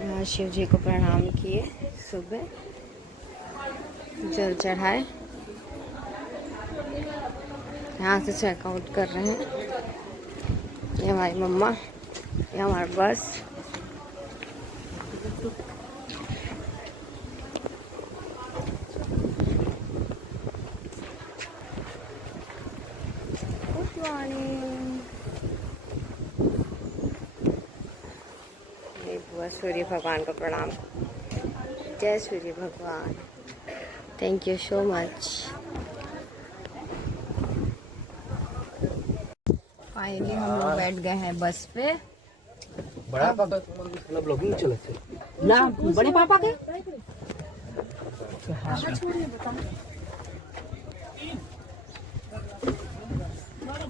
यहाँ शिव जी को प्रणाम किए, सुबह जल चढ़ाए, यहाँ से चेकआउट कर रहे हैं। ये हमारी मम्मा, ये हमारा बस। Good morning. ये बुआ सूर्य भगवान को प्रणाम। जय सूर्य भगवान, thank you so much. Finally हम लोग बैठ गए हैं बस पे। बड़ा पापा तुम्हारा ब्लॉगिंग चलते ना बड़े पापा के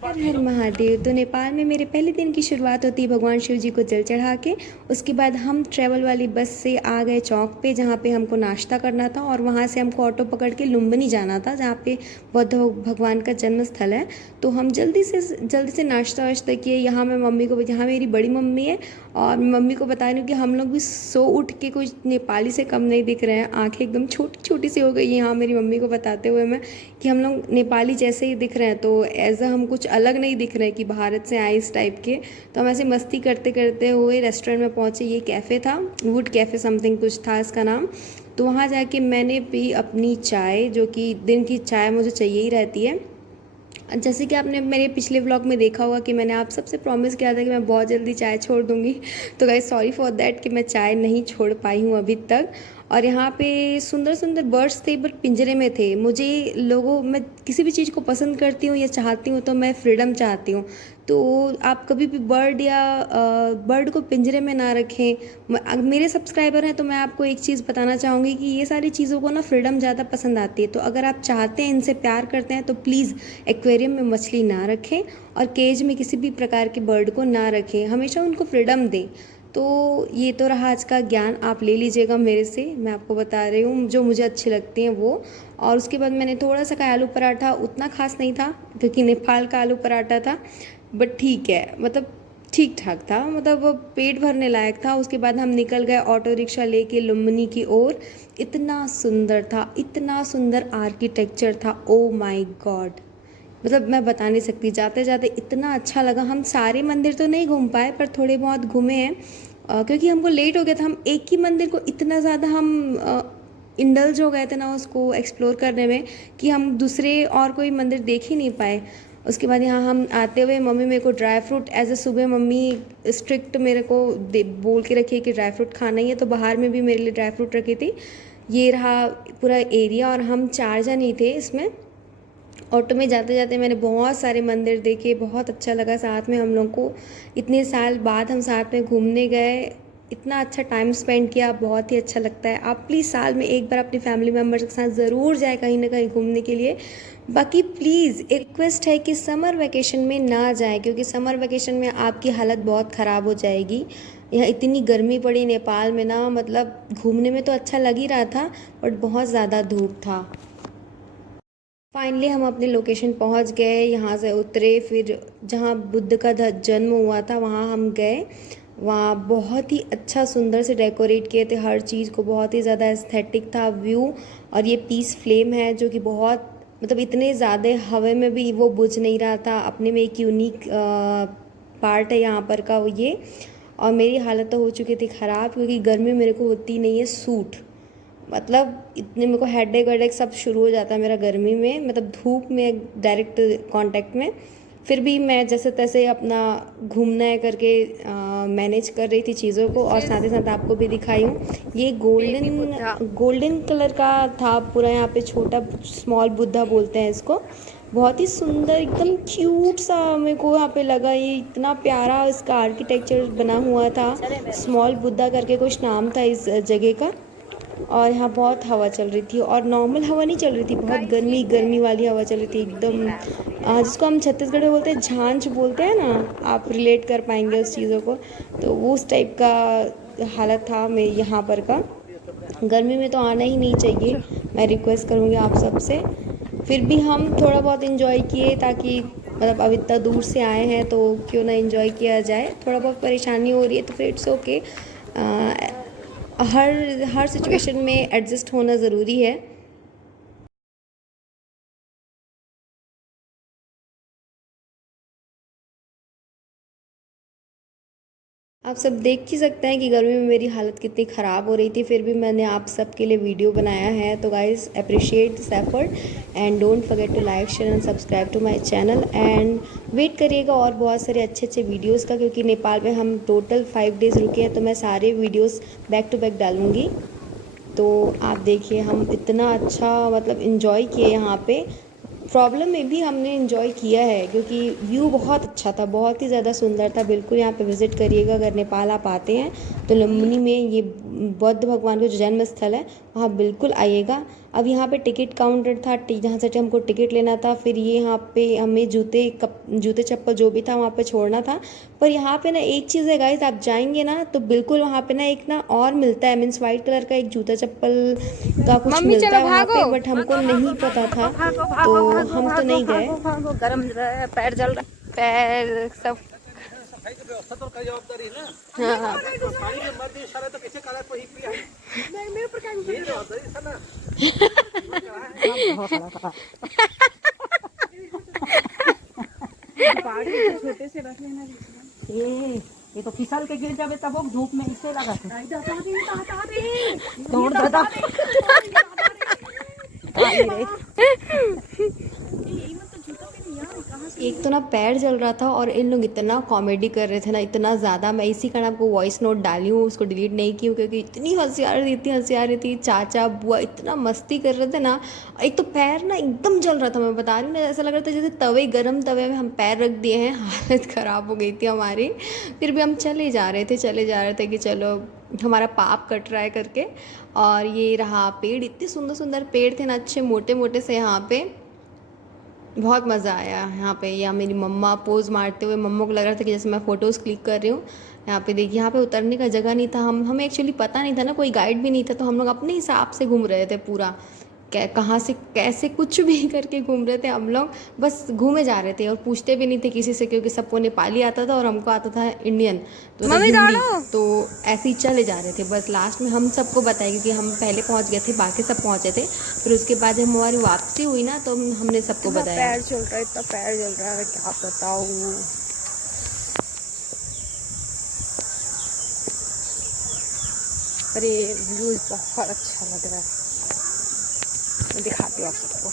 हर महादेव। तो नेपाल में मेरे पहले दिन की शुरुआत होती है भगवान शिव जी को जल चढ़ा के। उसके बाद हम ट्रैवल वाली बस से आ गए चौक पे, जहाँ पे हमको नाश्ता करना था, और वहाँ से हमको ऑटो पकड़ के लुम्बिनी जाना था, जहाँ पे बुद्ध भगवान का जन्म स्थल है। तो हम जल्दी से नाश्ता वाश्ता किए। यहाँ मैं मम्मी को, यहाँ मेरी बड़ी मम्मी है, और मम्मी को बता रही हूँ कि हम लोग भी सो उठ के कुछ नेपाली से कम नहीं दिख रहे हैं। आँखें एकदम छोटी छोटी सी हो गई। यहाँ मेरी मम्मी को बताते हुए मैं कि हम लोग नेपाली जैसे ही दिख रहे हैं, तो एज हम कुछ अलग नहीं दिख रहे कि भारत से आए इस टाइप के। तो हम ऐसे मस्ती करते करते हुए रेस्टोरेंट में पहुँचे। ये कैफ़े था, वुड कैफ़े समथिंग कुछ था इसका नाम। तो वहाँ जाके मैंने पी अपनी चाय, जो कि दिन की चाय मुझे चाहिए ही रहती है। जैसे कि आपने मेरे पिछले व्लॉग में देखा होगा कि मैंने आप सबसे प्रॉमिस किया था कि मैं बहुत जल्दी चाय छोड़ दूँगी। तो गाइस सॉरी फॉर दैट कि मैं चाय नहीं छोड़ पाई हूँ अभी तक। और यहाँ पे सुंदर सुंदर बर्ड्स थे, बट पिंजरे में थे। मैं किसी भी चीज़ को पसंद करती हूँ या चाहती हूँ तो मैं फ्रीडम चाहती हूँ। तो आप कभी भी बर्ड को पिंजरे में ना रखें। मेरे सब्सक्राइबर हैं तो मैं आपको एक चीज़ बताना चाहूँगी कि ये सारी चीज़ों को ना फ्रीडम ज़्यादा पसंद आती है। तो अगर आप चाहते हैं, इनसे प्यार करते हैं, तो प्लीज़ एक्वेरियम में मछली ना रखें, और केज में किसी भी प्रकार के बर्ड को ना रखें। हमेशा उनको फ्रीडम दें। तो ये तो रहा आज का ज्ञान, आप ले लीजिएगा मेरे से। मैं आपको बता रही हूँ जो मुझे अच्छी लगती हैं वो। और उसके बाद मैंने थोड़ा सा खाया आलू पराठा, उतना खास नहीं था क्योंकि नेपाल का आलू पराठा था, बट ठीक है, मतलब ठीक ठाक था, मतलब वो पेट भरने लायक था। उसके बाद हम निकल गए ऑटो रिक्शा लेके लुम्बिनी की ओर। इतना सुंदर था, इतना सुंदर आर्किटेक्चर था, ओ माय गॉड, मतलब मैं बता नहीं सकती। जाते जाते इतना अच्छा लगा। हम सारे मंदिर तो नहीं घूम पाए, पर थोड़े बहुत घूमे हैं, क्योंकि हमको लेट हो गया था। हम एक ही मंदिर को इतना ज़्यादा हम इंडल्ज हो गए थे ना उसको एक्सप्लोर करने में, कि हम दूसरे और कोई मंदिर देख ही नहीं पाए। उसके बाद यहाँ हम आते हुए मम्मी मेरे को ड्राई फ्रूट, एज अ सुबह मम्मी स्ट्रिक्ट मेरे को बोल के रखी है कि ड्राई फ्रूट खाना ही है, तो बाहर में भी मेरे लिए ड्राई फ्रूट रखी थी। ये रहा पूरा एरिया, और हम 4 जन ही थे इसमें। ऑटो में जाते जाते मैंने बहुत सारे मंदिर देखे, बहुत अच्छा लगा साथ में हम लोग को। इतने साल बाद हम साथ में घूमने गए, इतना अच्छा टाइम स्पेंड किया, बहुत ही अच्छा लगता है। आप प्लीज़ साल में एक बार अपनी फैमिली मेम्बर्स के साथ ज़रूर जाए कहीं ना कहीं घूमने के लिए। बाकी प्लीज़ एक रिक्वेस्ट है कि समर वैकेशन में ना जाए, क्योंकि समर वैकेशन में आपकी हालत बहुत ख़राब हो जाएगी। यहाँ इतनी गर्मी पड़ी नेपाल में ना, मतलब घूमने में तो अच्छा लग ही रहा था, बट बहुत ज़्यादा धूप था। फाइनली हम अपने लोकेशन पहुंच गए, यहाँ से उतरे, फिर जहाँ बुद्ध का जन्म हुआ था वहाँ हम गए। वहाँ बहुत ही अच्छा सुंदर से डेकोरेट किए थे हर चीज़ को, बहुत ही ज़्यादा एस्थेटिक था व्यू। और ये पीस फ्लेम है जो कि बहुत, मतलब इतने ज़्यादा हवा में भी वो बुझ नहीं रहा था। अपने में एक यूनिक पार्ट है यहाँ पर का वो ये। और मेरी हालत तो हो चुकी थी ख़राब, क्योंकि गर्मी मेरे को होती नहीं है सूट, मतलब इतने मेरे को हेडेक वेडेक सब शुरू हो जाता है मेरा गर्मी में, मतलब धूप में डायरेक्ट कांटेक्ट में। फिर भी मैं जैसे तैसे अपना घूमना है करके मैनेज कर रही थी चीज़ों को, और साथ ही साथ आपको भी दिखाई हूँ। ये गोल्डन कलर का था पूरा, यहाँ पे छोटा स्मॉल बुद्धा बोलते हैं इसको। बहुत ही सुंदर, एकदम क्यूट सा मेरे को यहाँ पे लगा। ये इतना प्यारा इसका आर्किटेक्चर बना हुआ था। स्मॉल बुद्धा करके कुछ नाम था इस जगह का। और यहाँ बहुत हवा चल रही थी, और नॉर्मल हवा नहीं चल रही थी, बहुत गर्मी गर्मी वाली हवा चल रही थी एकदम, जिसको हम छत्तीसगढ़ में बोलते हैं झांझ बोलते हैं ना, आप रिलेट कर पाएंगे उस चीज़ों को। तो वो उस टाइप का हालत था मैं यहाँ पर का। गर्मी में तो आना ही नहीं चाहिए, मैं रिक्वेस्ट करूँगी आप सबसे। फिर भी हम थोड़ा बहुत इन्जॉय किए, ताकि मतलब अब इतना दूर से आए हैं तो क्यों ना इन्जॉय किया जाए। थोड़ा बहुत परेशानी हो रही है तो फिर इट्स ओके। हर सिचुएशन में एडजस्ट होना ज़रूरी है। आप सब देख ही सकते हैं कि गर्मी में मेरी हालत कितनी ख़राब हो रही थी, फिर भी मैंने आप सब के लिए वीडियो बनाया है। तो guys appreciate this effort and don't forget to like share and subscribe to my channel and wait करिएगा और बहुत सारे अच्छे अच्छे वीडियोस का, क्योंकि नेपाल में हम टोटल 5 डेज़ रुके हैं, तो मैं सारे वीडियोस बैक टू बैक डालूँगी। तो आप देखिए हम इतना अच्छा मतलब इन्जॉय किए यहाँ पे। प्रॉब्लम में भी हमने इन्जॉय किया है क्योंकि व्यू बहुत अच्छा था, बहुत ही ज़्यादा सुंदर था। बिल्कुल यहाँ पे विज़िट करिएगा अगर नेपाल आप आते हैं तो। लुम्बिनी में ये बुद्ध भगवान का जो जन्म स्थल है वहाँ बिल्कुल आइएगा। अब यहाँ पे टिकट काउंटर था, जहाँ से हमको टिकट लेना था, फिर ये यहाँ पे हमें जूते चप्पल जो भी था वहाँ पे छोड़ना था। पर यहाँ पे ना एक चीज़ है गाइस, आप जाएंगे ना तो बिल्कुल वहाँ पे ना एक ना और मिलता है, मीन्स वाइट कलर का एक जूता चप्पल का कुछ मिलता है वहाँ पे, बट हमको नहीं पता था तो हम तो नहीं गए। गरम रहा है, पैर जल रहा है, पैर सब। सफाई की व्यवस्था तो का जवाबदारी है ना। हाँ तो पानी के मर्जी सारा तो कैसे काला कोई पिया नहीं मेरे पर क्या ये जवाबदारी है ना। छोटे से रख लेना। ये तो फिसल के गिर जावे तब वो धूप में इसे लगा दौड़ दादा एक तो ना पैर जल रहा था और इन लोग इतना कॉमेडी कर रहे थे ना, इतना ज़्यादा। मैं इसी कारण आपको वॉइस नोट डाली हूँ, उसको डिलीट नहीं की हूँ क्योंकि इतनी हंसी आ रही थी, इतनी हंसी आ रही थी। चाचा बुआ इतना मस्ती कर रहे थे ना। एक तो पैर ना एकदम जल रहा था, मैं बता रही हूँ ना, ऐसा लग रहा था जैसे गर्म तवे में हम पैर रख दिए हैं। हालत ख़राब हो गई थी हमारी। फिर भी हम चले जा रहे थे कि चलो हमारा पाप कट रहा है करके। और ये रहा पेड़, इतने सुंदर सुंदर पेड़ थे ना, अच्छे मोटे मोटे से। यहाँ पे बहुत मज़ा आया यहाँ पे। या मेरी मम्मा पोज़ मारते हुए, मम्मा को लग रहा था कि जैसे मैं फ़ोटोज़ क्लिक कर रही हूँ। यहाँ पे देखिए, यहाँ पे उतरने का जगह नहीं था। हमें एक्चुअली पता नहीं था ना, कोई गाइड भी नहीं था, तो हम लोग अपने हिसाब से घूम रहे थे पूरा। कहाँ से कैसे कुछ भी करके घूम रहे थे हम लोग, बस घूमे जा रहे थे और पूछते भी नहीं थे किसी से, क्योंकि सबको नेपाली आता था और हमको आता था इंडियन, तो मम्मी हिंदी। दौड़ो। तो ऐसे ही चले जा रहे थे। बस लास्ट में हम सबको बताए क्योंकि हम पहले पहुंच गए थे, बाकी सब पहुंचे थे। फिर उसके बाद जब हमारी वापसी हुई ना तो हमने सबको बताया। पैर चल रहा है, इतना पैर जल रहा है, क्या बताऊँ। अरे व्यू बहुत अच्छा लग रहा है, मैं दिखाती हूँ आप सबको।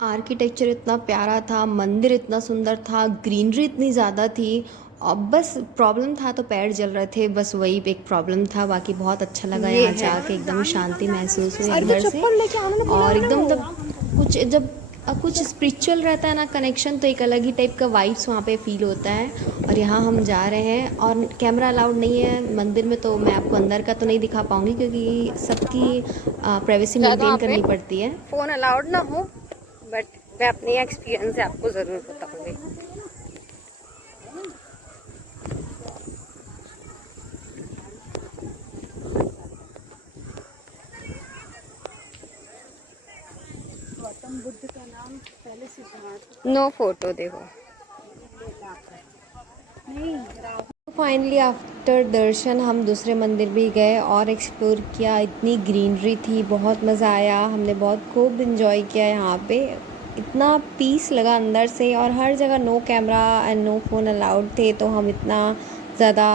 आर्किटेक्चर इतना प्यारा था, मंदिर इतना सुंदर था, ग्रीनरी इतनी ज़्यादा थी। और बस प्रॉब्लम था तो पैर जल रहे थे, बस वही एक प्रॉब्लम था। बाकी बहुत अच्छा लगा ये यहाँ है। जाके, एकदम शांति महसूस हुई अरे अंदर तो से। चप्पल लेके आना ना, और एकदम कुछ जब कुछ स्पिरिचुअल रहता है ना कनेक्शन, तो एक अलग ही टाइप का वाइब्स वहाँ पे फील होता है। और यहाँ हम जा रहे हैं और कैमरा अलाउड नहीं है मंदिर में, तो मैं आपको अंदर का तो नहीं दिखा पाऊँगी क्योंकि सबकी प्राइवेसी मेंटेन करनी पड़ती है। फ़ोन अलाउड ना हो, बट मैं अपनी एक्सपीरियंस से आपको ज़रूर बताऊंगी। गौतम बुद्ध का नाम पहले सिद्धार्थ। नो फोटो देखो। फाइनली आफ्टर दर्शन हम दूसरे मंदिर भी गए और एक्सप्लोर किया। इतनी ग्रीनरी थी, बहुत मज़ा आया, हमने बहुत खूब इन्जॉय किया यहाँ पे। इतना पीस लगा अंदर से। और हर जगह no camera and no phone allowed थे, तो हम इतना ज़्यादा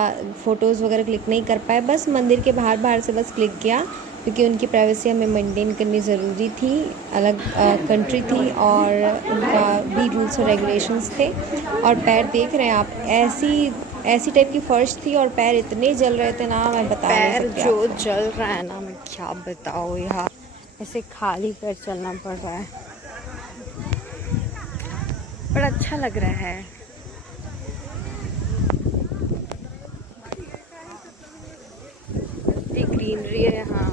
फ़ोटोज़ वगैरह क्लिक नहीं कर पाए। बस मंदिर के बाहर बाहर से बस क्लिक किया क्योंकि उनकी प्राइवेसी हमें मेंटेन करनी ज़रूरी थी। अलग कंट्री थी और उनका भी रूल्स और रेगुलेशंस थे। और पैर देख रहे हैं आप, ऐसी टाइप की फर्श थी और पैर इतने जल रहे थे ना, मैं बता नहीं पैर सकती जो आपको। जल रहा है ना, मैं क्या बताऊँ यार, ऐसे खाली पैर चलना पड़ रहा है, बड़ा अच्छा लग रहा है। ये ग्रीनरी है यहाँ।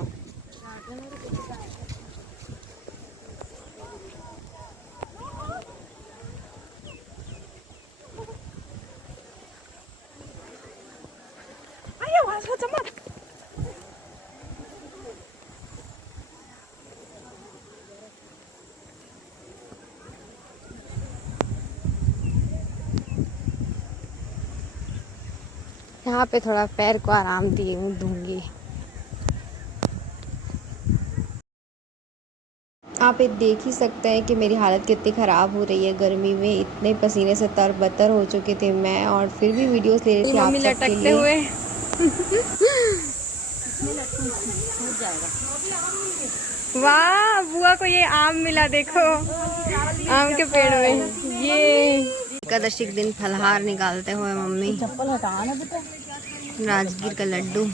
यहाँ पे थोड़ा पैर को आराम दिए हूँ, दूंगी। आप ये देख ही सकते हैं कि मेरी हालत कितनी ख़राब हो रही है गर्मी में। इतने पसीने से तरबतर हो चुके थे मैं, और फिर भी वीडियोस ले रही थी आप मम्मी सबके लटकते लिए। हुए वाह, बुआ को ये आम मिला, देखो आम के पेड़ में। ये एकादशी के दिन फलहार निकालते हुए मम्मी। चप्पल हटा ना बेटा। राजगीर का लड्डू।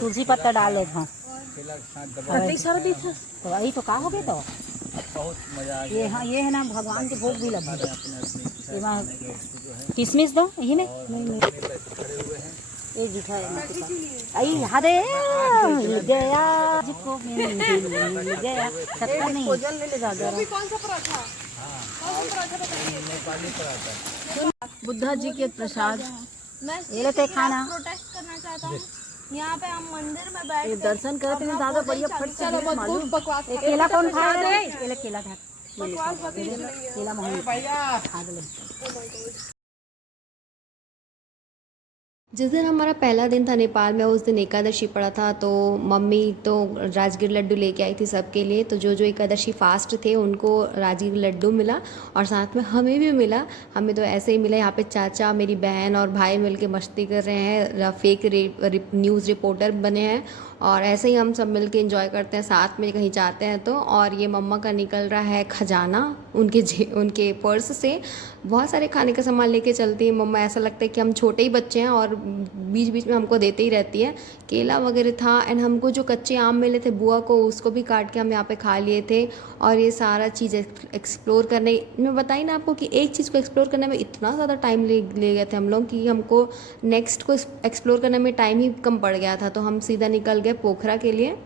तुलसी पत्ता डाले था तो वही तो का हो गए तो ये। हाँ ये है ना, भगवान के भोग भी लगे। ये वहाँ किशमिश दो यही में। नहीं ये दिखा आई हरे मिल गया जिसको मिल गया। सत्ता नहीं ले ले जा जरा। बुद्धा जी के प्रसाद ये लेते खाना। प्रोटेस्ट करना चाहता हूँ। यहाँ पे हम मंदिर में बैठ ये दर्शन करते हैं ज्यादा बढ़िया फट से मालूम। बकवास ये केला कौन खा रहा है? केला केला खा केला मोहन खा ले। जिस दिन हमारा पहला दिन था नेपाल में, उस दिन एकादशी पड़ा था, तो मम्मी तो राजगीर लड्डू लेके आई थी सबके लिए। तो जो जो एकादशी फास्ट थे उनको राजगीर लड्डू मिला, और साथ में हमें भी मिला। हमें तो ऐसे ही मिला। यहाँ पे चाचा, मेरी बहन और भाई मिलके मस्ती कर रहे हैं, फेक न्यूज़ रिपोर्टर बने हैं, और ऐसे ही हम सब मिलके एंजॉय करते हैं साथ में कहीं जाते हैं तो। और ये मम्मा का निकल रहा है खजाना उनके पर्स से। बहुत सारे खाने का सामान लेके चलती है मम्मा। ऐसा लगता है कि हम छोटे ही बच्चे हैं, और बीच बीच में हमको देते ही रहती है। केला वगैरह था, एंड हमको जो कच्चे आम मिले थे बुआ को, उसको भी काट के हम यहाँ पे खा लिए थे। और ये सारा चीज़ एक्सप्लोर करने, मैं बताई ना आपको कि एक चीज़ को एक्सप्लोर करने में इतना ज़्यादा टाइम ले गए थे हम लोग कि हमको नेक्स्ट को एक्सप्लोर करने में टाइम ही कम पड़ गया था। तो हम सीधा निकल गए पोखरा के लिए।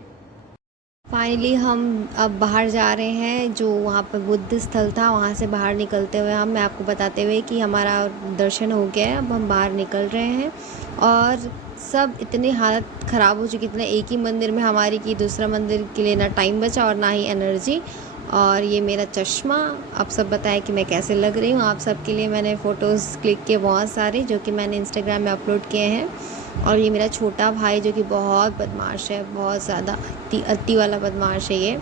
फाइनली हम अब बाहर जा रहे हैं। जो वहाँ पर बुद्ध स्थल था, वहाँ से बाहर निकलते हुए मैं आपको बताते हुए कि हमारा दर्शन हो गया है। अब हम बाहर निकल रहे हैं, और सब इतनी हालत ख़राब हो चुकी थी एक ही मंदिर में हमारी, कि दूसरा मंदिर के लिए ना टाइम बचा और ना ही एनर्जी। और ये मेरा चश्मा, आप सब बताएं कि मैं कैसे लग रही हूँ। आप सबके लिए मैंने फ़ोटोज़ क्लिक किए बहुत सारे, जो कि मैंने इंस्टाग्राम में अपलोड किए हैं। और ये मेरा छोटा भाई जो कि बहुत बदमाश है, बहुत ज़्यादा अति वाला बदमाश है ये।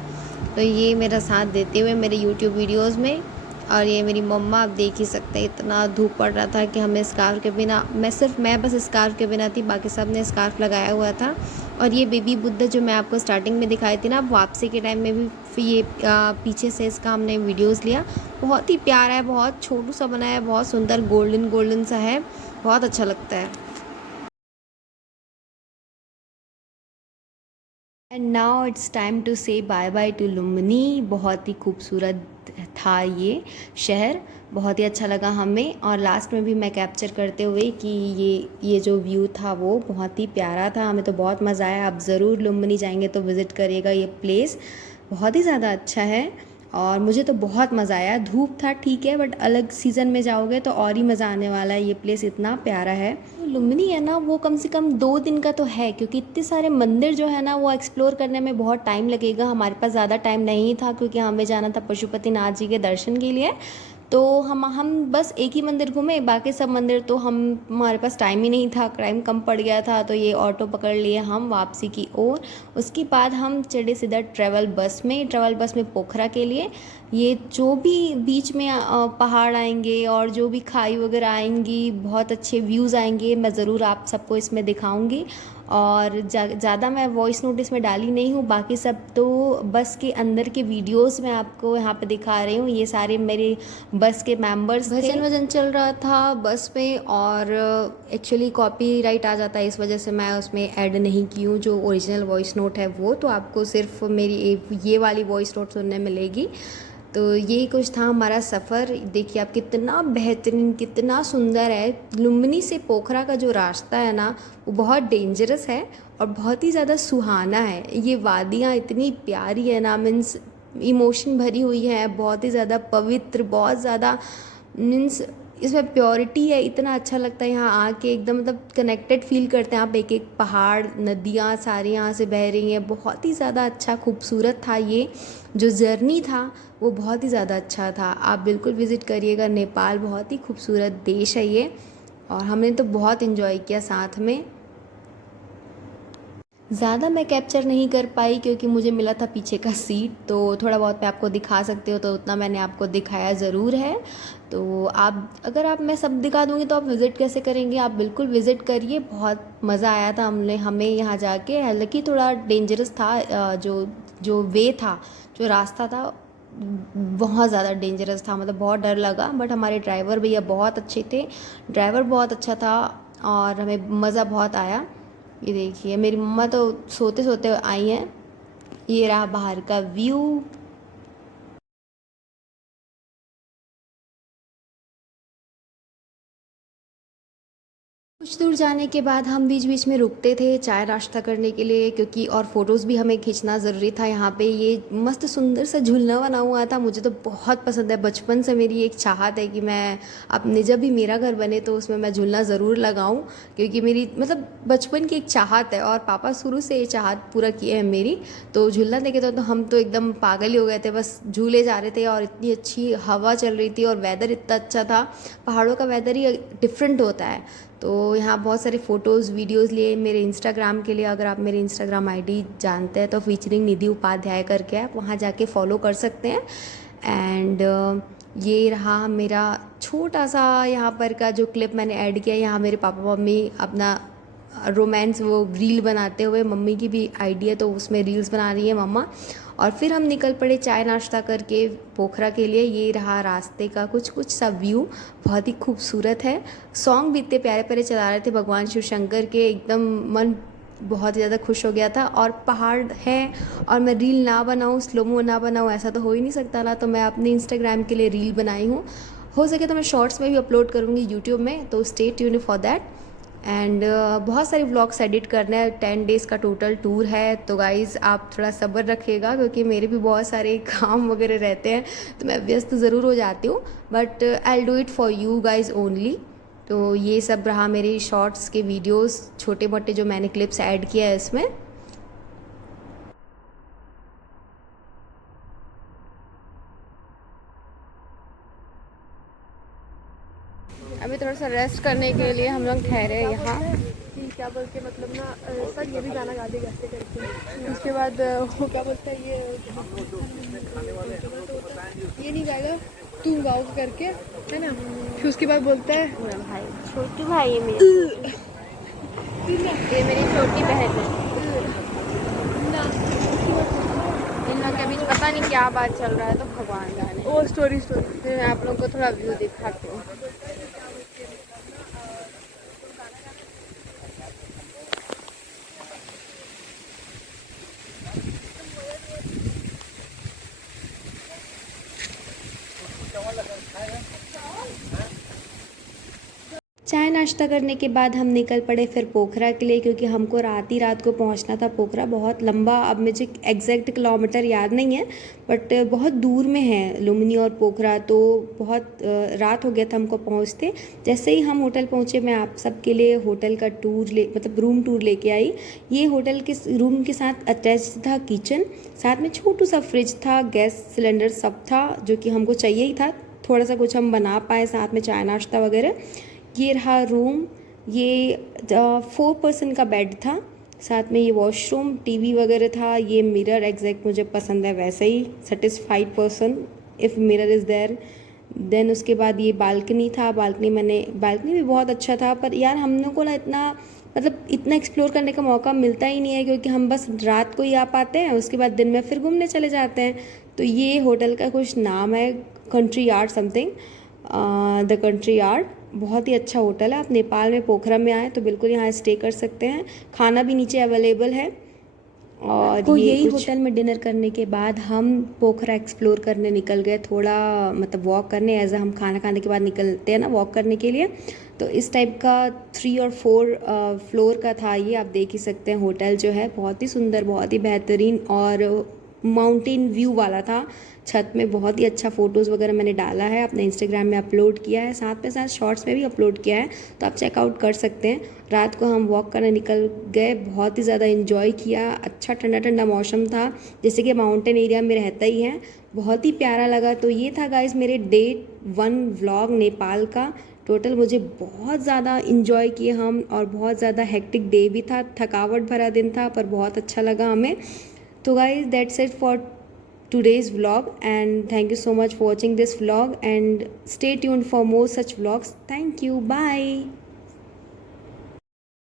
तो ये मेरा साथ देते हुए मेरे यूट्यूब वीडियोस में। और ये मेरी मम्मा, आप देख ही सकते हैं इतना धूप पड़ रहा था कि हमें स्कार्फ के बिना, मैं बस स्कार्फ के बिना थी, बाकी सब ने स्कार्फ लगाया हुआ था। और ये बेबी बुद्ध जो मैं आपको स्टार्टिंग में दिखाई थी ना, वापसी के टाइम में भी ये पीछे से इसका हमने वीडियोस लिया। बहुत ही प्यारा है, बहुत छोटू सा बनाया है, बहुत सुंदर गोल्डन सा है, बहुत अच्छा लगता है। And now it's time to say bye bye to Lumbini. बहुत ही खूबसूरत था ये शहर, बहुत ही अच्छा लगा हमें। और लास्ट में भी मैं कैप्चर करते हुए कि ये जो व्यू था वो बहुत ही प्यारा था, हमें तो बहुत मज़ा आया। आप ज़रूर लुम्बिनी जाएंगे तो विज़िट करिएगा, ये प्लेस बहुत ही ज़्यादा अच्छा है और मुझे तो बहुत मज़ा आया। धूप था ठीक है, बट अलग सीज़न में जाओगे तो और ही मज़ा आने वाला है। ये प्लेस इतना प्यारा है। लुम्बिनी है ना, वो कम से कम 2 दिन का तो है, क्योंकि इतने सारे मंदिर जो है ना वो एक्सप्लोर करने में बहुत टाइम लगेगा। हमारे पास ज़्यादा टाइम नहीं था, क्योंकि हमें जाना था पशुपतिनाथ जी के दर्शन के लिए। तो हम बस एक ही मंदिर घूमे, बाकी सब मंदिर तो हमारे पास टाइम ही नहीं था, टाइम कम पड़ गया था। तो ये ऑटो पकड़ लिए हम वापसी की ओर। उसके बाद हम चढ़े सीधा ट्रैवल बस में पोखरा के लिए। ये जो भी बीच में पहाड़ आएंगे और जो भी खाई वगैरह आएंगी, बहुत अच्छे व्यूज़ आएंगे, मैं ज़रूर आप सबको इसमें दिखाऊंगी। और ज़्यादा मैं वॉइस नोट इसमें डाली नहीं हूँ, बाकी सब तो बस के अंदर के वीडियोस मैं आपको यहाँ पे दिखा रही हूँ। ये सारे मेरे बस के मेंबर्स थे। भजन चल रहा था बस में, और एक्चुअली कॉपीराइट आ जाता है, इस वजह से मैं उसमें ऐड नहीं की हूँ जो ओरिजिनल वॉइस नोट है वो। तो आपको सिर्फ मेरी ये वाली वॉइस नोट सुनने मिलेगी। तो यही कुछ था हमारा सफ़र। देखिए आप कितना बेहतरीन, कितना सुंदर है। लुम्बिनी से पोखरा का जो रास्ता है ना, वो बहुत डेंजरस है और बहुत ही ज़्यादा सुहाना है। ये वादियाँ इतनी प्यारी है ना, मीन्स इमोशन भरी हुई है, बहुत ही ज़्यादा पवित्र, बहुत ज़्यादा मीन्स इसमें प्योरिटी है। इतना अच्छा लगता है यहाँ आके, एकदम मतलब कनेक्टेड फील करते हैं आप। एक एक पहाड़, नदियाँ सारी यहाँ से बह रही हैं। बहुत ही ज़्यादा अच्छा खूबसूरत था ये जो जर्नी था, वो बहुत ही ज़्यादा अच्छा था। आप बिल्कुल विज़िट करिएगा। नेपाल बहुत ही खूबसूरत देश है ये। और हमने तो बहुत इन्जॉय किया साथ में। ज़्यादा मैं कैप्चर नहीं कर पाई क्योंकि मुझे मिला था पीछे का सीट, तो थोड़ा बहुत मैं आपको दिखा सकती हूँ, तो उतना मैंने आपको दिखाया ज़रूर है। तो अगर मैं सब दिखा दूँगी तो आप विज़िट कैसे करेंगे? आप बिल्कुल विज़िट करिए, बहुत मज़ा आया था हमें यहाँ जाके। हालांकि थोड़ा डेंजरस था, जो वे था, जो रास्ता था बहुत ज़्यादा डेंजरस था, मतलब बहुत डर लगा। बट हमारे ड्राइवर भैया बहुत अच्छे थे, ड्राइवर बहुत अच्छा था और हमें मज़ा बहुत आया। ये देखिए मेरी मम्मा तो सोते सोते आई हैं। ये रहा बाहर का व्यू। कुछ दूर जाने के बाद हम बीच बीच में रुकते थे चाय नाश्ता करने के लिए, क्योंकि और फ़ोटोज़ भी हमें खींचना ज़रूरी था। यहाँ पे ये मस्त सुंदर सा झूलना बना हुआ था, मुझे तो बहुत पसंद है। बचपन से मेरी एक चाहत है कि मैं अपने जब भी मेरा घर बने तो उसमें मैं झूलना ज़रूर लगाऊँ, क्योंकि मेरी मतलब बचपन की एक चाहत है और पापा शुरू से ये चाहत पूरा किए हैं मेरी। तो झूलना देखे तो हम तो एकदम पागल ही हो गए थे, बस झूले जा रहे थे और इतनी अच्छी हवा चल रही थी और वेदर इतना अच्छा था। पहाड़ों का वेदर ही डिफरेंट होता है। तो यहाँ बहुत सारे फ़ोटोज़ वीडियोज़ लिए मेरे इंस्टाग्राम के लिए। अगर आप मेरे इंस्टाग्राम आईडी जानते हैं तो फीचरिंग निधि उपाध्याय करके आप वहाँ जाके फॉलो कर सकते हैं। एंड ये रहा मेरा छोटा सा यहाँ पर का जो क्लिप मैंने ऐड किया। यहाँ मेरे पापा मम्मी अपना रोमांस वो रील बनाते हुए, मम्मी की भी आइडिया तो उसमें रील्स बना रही है मम्मा। और फिर हम निकल पड़े चाय नाश्ता करके पोखरा के लिए। ये रहा रास्ते का कुछ सा व्यू, बहुत ही खूबसूरत है। सॉन्ग भी इतने प्यारे प्यारे चला रहे थे भगवान शिव शंकर के, एकदम मन बहुत ज़्यादा खुश हो गया था। और पहाड़ है और मैं रील ना बनाऊँ, स्लोमो ना बनाऊँ, ऐसा तो हो ही नहीं सकता ना। तो मैं अपने इंस्टाग्राम के लिए रील बनाई हूँ, हो सके तो मैं शॉर्ट्स में भी अपलोड करूँगी यूट्यूब में, तो stay tuned for that. And बहुत सारे व्लॉग्स एडिट करने हैं। 10 डेज़ का टोटल टूर है, तो गाइज़ आप थोड़ा सब्र रखिएगा क्योंकि मेरे भी बहुत सारे काम वगैरह रहते हैं, तो मैं व्यस्त ज़रूर हो जाती हूँ, but I will do it for you guys only. तो ये सब रहा मेरे शॉर्ट्स के वीडियोस, छोटे मोटे जो मैंने क्लिप्स ऐड किया है इसमें। अभी थोड़ा सा रेस्ट करने के लिए हम लोग ठहरे यहाँ। क्या बोलते मतलब ना सर ये भी गाना गा देगा ऐसे करके। उसके बाद वो क्या बोलता है ये नहीं गाएगा, तुम गाओ करके, है ना। फिर उसके बाद बोलता है भाई छोटू भाई है मेरे, ये मेरी छोटी बहन है। इन लोग के बीच पता नहीं क्या बात चल रहा है, तो भगवान जाने। वो स्टोरी फिर मैं आप लोग को थोड़ा व्यू दिखाती हूँ। चाय नाश्ता करने के बाद हम निकल पड़े फिर पोखरा के लिए, क्योंकि हमको रात को पहुंचना था पोखरा। बहुत लंबा, अब मुझे एग्जैक्ट किलोमीटर याद नहीं है, बट बहुत दूर में है लुम्बिनी और पोखरा, तो बहुत रात हो गया था हमको पहुंचते। जैसे ही हम होटल पहुंचे मैं आप सबके लिए होटल का मतलब रूम टूर लेके आई। ये होटल के रूम के साथ अटैच था किचन, साथ में छोटू सा फ्रिज था, गैस सिलेंडर सब था, जो कि हमको चाहिए ही था। थोड़ा सा कुछ हम बना पाए साथ में चाय नाश्ता वगैरह। ये रहा रूम, ये 4 पर्सन का बेड था, साथ में ये वॉशरूम, टीवी वगैरह था। ये मिरर एग्जैक्ट मुझे पसंद है, वैसे ही satisfied person if mirror is there. Then उसके बाद ये बालकनी था, बालकनी भी बहुत अच्छा था। पर यार हम लोग को ना इतना एक्सप्लोर करने का मौका मिलता ही नहीं है, क्योंकि हम बस रात को ही आ पाते हैं, उसके बाद दिन में फिर घूमने चले जाते हैं। तो ये होटल का कुछ नाम है country yard something, the country yard. बहुत ही अच्छा होटल है। आप नेपाल में पोखरा में आए तो बिल्कुल यहाँ स्टे कर सकते हैं, खाना भी नीचे अवेलेबल है। और तो यही होटल में डिनर करने के बाद हम पोखरा एक्सप्लोर करने निकल गए, थोड़ा मतलब वॉक करने, एज हम खाना खाने के बाद निकलते हैं ना वॉक करने के लिए। तो इस टाइप का 3 और 4 फ्लोर का था ये, आप देख ही सकते हैं। होटल जो है बहुत ही सुंदर, बहुत ही बेहतरीन और माउंटेन व्यू वाला था। छत में बहुत ही अच्छा फ़ोटोज़ वगैरह मैंने डाला है, अपने इंस्टाग्राम में अपलोड किया है, साथ में साथ शॉर्ट्स में भी अपलोड किया है, तो आप चेकआउट कर सकते हैं। रात को हम वॉक करने निकल गए, बहुत ही ज़्यादा इन्जॉय किया। अच्छा ठंडा ठंडा मौसम था, जैसे कि माउंटेन एरिया में रहता ही है। बहुत ही प्यारा लगा। तो ये था गाइस मेरे डे 1 व्लॉग नेपाल का। टोटल मुझे बहुत ज़्यादा इन्जॉय किए हम, और बहुत ज़्यादा हेक्टिक डे भी था, थकावट भरा दिन था, पर बहुत अच्छा लगा हमें। तो guys that's it for today's vlog, and thank you so much for watching this vlog, and stay tuned for more such vlogs. Thank you. Bye.